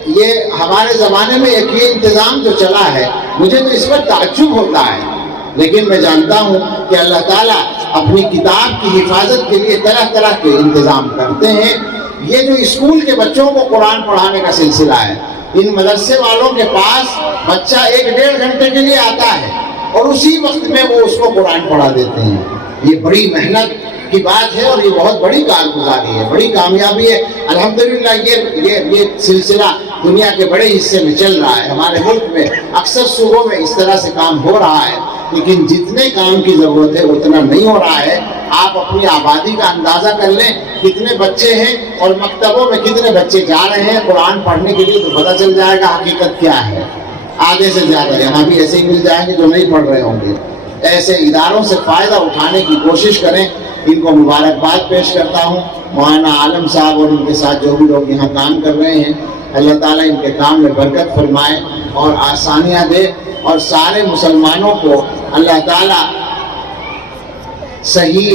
یہ ہمارے زمانے میں ایک یہ انتظام جو چلا ہے، مجھے تو اس پر تعجب ہوتا ہے، لیکن میں جانتا ہوں کہ اللہ تعالیٰ اپنی کتاب کی حفاظت کے لیے طرح طرح کے انتظام کرتے ہیں۔ یہ جو اسکول کے بچوں کو قرآن پڑھانے کا سلسلہ ہے، ان مدرسے والوں کے پاس بچہ 1-1.5 گھنٹے کے لیے آتا ہے اور اسی وقت میں وہ اس کو قرآن پڑھا دیتے ہیں۔ یہ بڑی محنت کی بات ہے اور یہ بہت بڑی کارگزاری ہے، بڑی کامیابی ہے۔ الحمدللہ یہ سلسلہ دنیا کے بڑے حصے میں چل رہا ہے، ہمارے ملک میں اکثر صوبوں میں اس طرح سے کام ہو رہا ہے، لیکن جتنے کام کی ضرورت ہے اتنا نہیں ہو رہا ہے۔ آپ اپنی آبادی کا اندازہ کر لیں کتنے بچے ہیں اور مکتبوں میں کتنے بچے جا رہے ہیں قرآن پڑھنے کے لیے، تو پتہ چل جائے گا حقیقت کیا ہے۔ آدھے سے زیادہ یہاں بھی ایسے ہی مل جائیں گے جو نہیں پڑھ رہے ہوں گے۔ ایسے اداروں سے فائدہ اٹھانے کی کوشش کریں، ان کو مبارکباد پیش کرتا ہوں۔ مولانا عالم صاحب اور ان کے ساتھ جو بھی لوگ یہاں کام کر رہے ہیں، اللہ تعالیٰ ان کے کام میں برکت فرمائے اور آسانیاں دے، اور سارے مسلمانوں کو اللہ تعالیٰ صحیح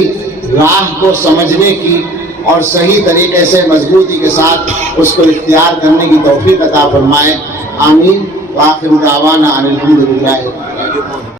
راہ کو سمجھنے کی اور صحیح طریقے سے مضبوطی کے ساتھ اس کو اختیار کرنے کی توفیق عطا فرمائے۔ آمین۔ وآخر دعوانا ان الحمد للہ۔